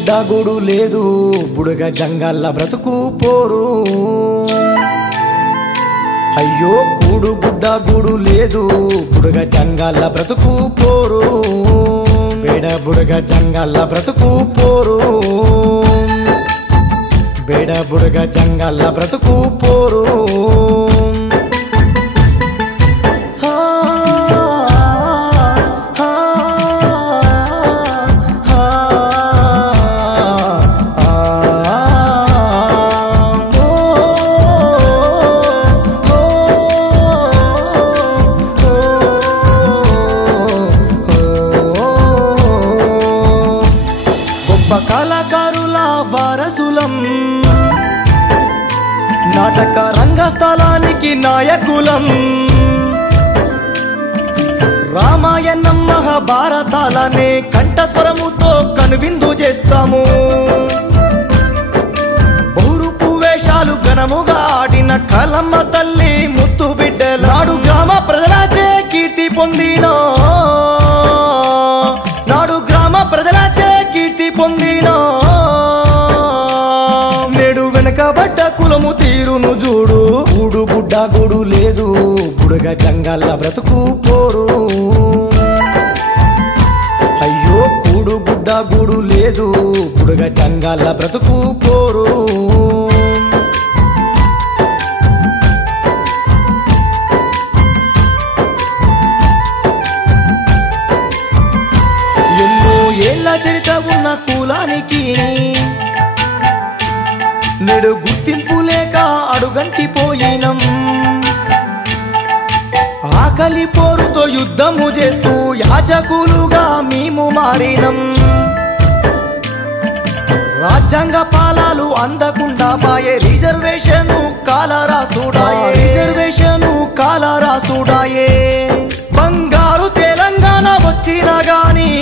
గుడ్డ గూడు లేదు బుడగ జంగల్ల బ్రతుకు పోరు అయ్యో కూడు గుడ్డ గూడు లేదు బుడగ జంగల్ల బ్రతుకు పోరు బేడ బుడగ జంగల్ల బ్రతుకు పోరు బేడ బుడగ జంగల్ల బ్రతుకు పోరు కళాకారుల వారసులం నాటక రంగస్థలానికి నాయకులం రామాయణం మహాభారతాలనే కంఠస్వరముతో కనువిందు చేస్తాము బహురూపు వేషాలు ఘనముగా ఆడిన కలమ్మ తల్లి ముత్తు బిడ్డలాడు గ్రామ ప్రజలచే కీర్తి పొందిన నాడు గ్రామ ప్రజలచే కీర్తి పొందిన నేడు వెనకబడ్డ కులము తీరును చూడు కూడు గుడ్డ గూడు లేదు బుడగ జంగల్ల బ్రతుకు పోరు అయ్యో కూడు గుడ్డ గూడు లేదు బుడగ జంగల్ల బ్రతుకు పోరు ఏళ్ళ చరిత్ర ఉన్న కులానికి నేడు గుర్తింపు లేక అడుగంటిపోయినం ఆకలి పోరుతో యుద్ధము చేస్తూ యాచకులుగా మేము మారినం రాజ్యాంగ పాలాలు అందకుండా పాయే రిజర్వేషను కాలరాసుడాయే బంగారు తెలంగాణ వచ్చినా గాని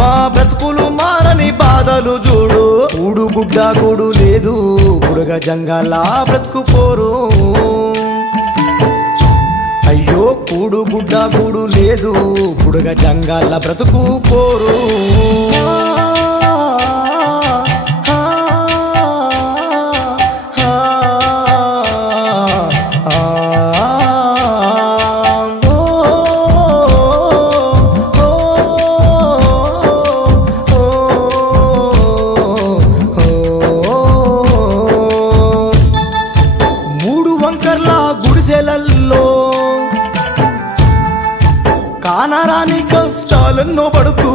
మా బ్రతుకులు మారని బాధలు చూడు కూడు గుడ్డ గూడు లేదు బుడగ జంగల్ల బ్రతుకు పోరు అయ్యో కూడు గుడ్డ గూడు లేదు బుడగ జంగల్ల బ్రతుకు పోరు గుడిసెలల్లో కానరాని కష్టాలెన్నో పడుతూ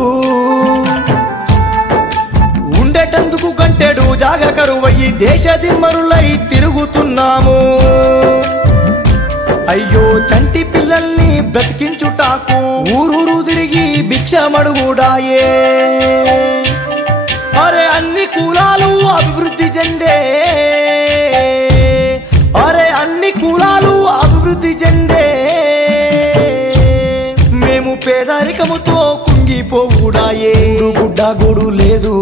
ఉండేటందుకు గంటెడు జాగ కరువయ్యి దేశ దిమ్మరులై తిరుగుతున్నాము అయ్యో చంటి పిల్లల్ని బ్రతికించుటాకు ఊరూరు తిరిగి భిక్షమడుగుడాయే అరే అన్ని కులాలు అభివృద్ధి చెందే అన్ని కులాలు అభివృద్ధి చెందే మేము పేదరికముతో కుంగిపోవుడాయే గుడ్డ గూడు లేదు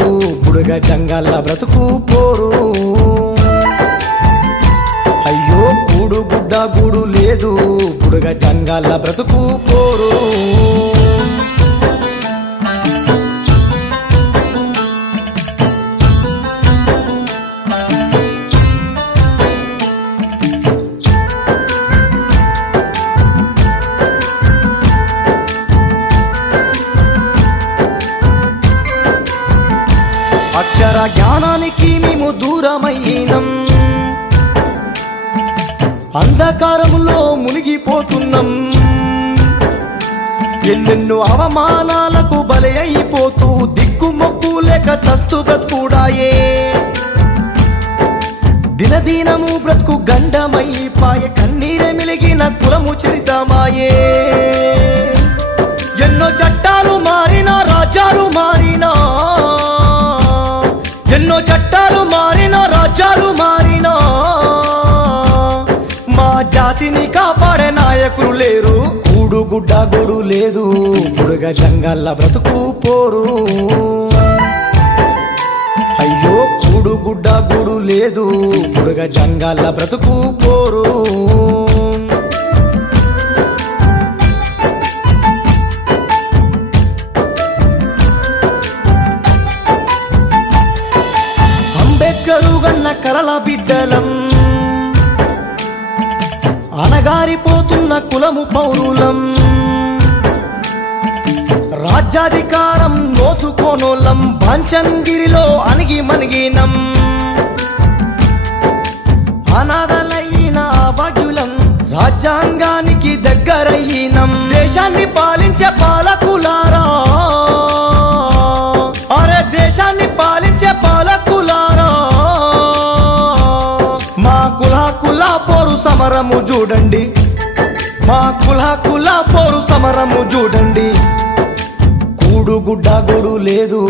బుడగ జంగల్ల బ్రతుకు పోరు అయ్యో కూడు గుడ్డ గూడు లేదు బుడగ జంగల్ల బ్రతుకు పోరు అక్షర జ్ఞానానికి మేము దూరమైనం అంధకారములో మునిగిపోతున్నాం ఎన్నెన్నో అవమానాలకు బలి అయిపోతూ దిక్కుమొక్కు లేక చస్తు బ్రతుకుడాయే దినదీనము బ్రతుకు గండమైపాయే కన్నీరే మిలిగిన కులము చరితమాయే ఎన్నో చట్టాలు మారినా రాజ్యాలు మారినా ఎన్నో చట్టాలు మారినా రాజ్యాలు మారినా మా జాతిని కాపాడే నాయకులు లేరు కూడు గుడ్డ గూడు లేదు బుడగ జంగల్ల బ్రతుకు పోరు అయ్యో కూడు గుడ్డ గూడు లేదు బుడగ జంగల్ల బ్రతుకు పోరు కలలుగన్న కలల బిడ్డలం అనగారిపోతున్న కులము పౌరులం రాజ్యాధికారం నోసుకోనోళ్ళం బాంచన్గిరిలో అణిగి మణిగినం అనాథలైన భాగ్యులం రాజ్యాంగానికి దగ్గరయ్యినం దేశాన్ని పాలించే పాలకులారా అరే దేశాన్ని పాలించే పాలకులారా మా కుల పోరు సమరము చూడండి మా కుల పోరు సమరము చూడండి కూడు గుడ్డ గూడు లేదు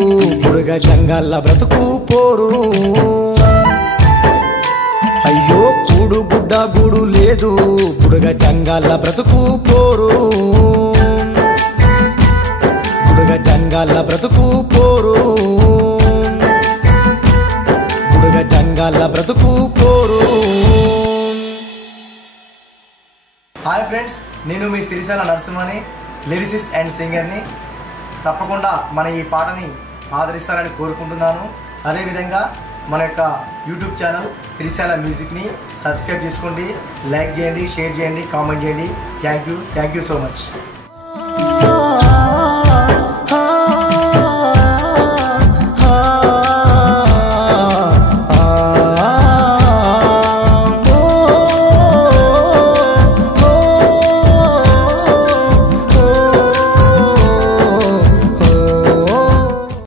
బుడగ జంగాల బ్రతుకు పోరు అయ్యో కూడు గుడ్డ గూడు లేదు బుడగ జంగాల బ్రతుకు పోరు బుడగ జంగాల బ్రతుకు పోరు బుడగ జంగాల బ్రతుకు పోరు. హాయ్ ఫ్రెండ్స్, నేను మీ సిరిసిల్ల నరసింహని, లిరిసిస్ట్ అండ్ సింగర్ని. తప్పకుండా మన ఈ పాటని ఆదరిస్తారని కోరుకుంటున్నాను. అదేవిధంగా మన యొక్క యూట్యూబ్ ఛానల్ సిరిసిల్ల మ్యూజిక్ని సబ్స్క్రైబ్ చేసుకోండి, లైక్ చేయండి, షేర్ చేయండి, కామెంట్ చేయండి. Thank you so much.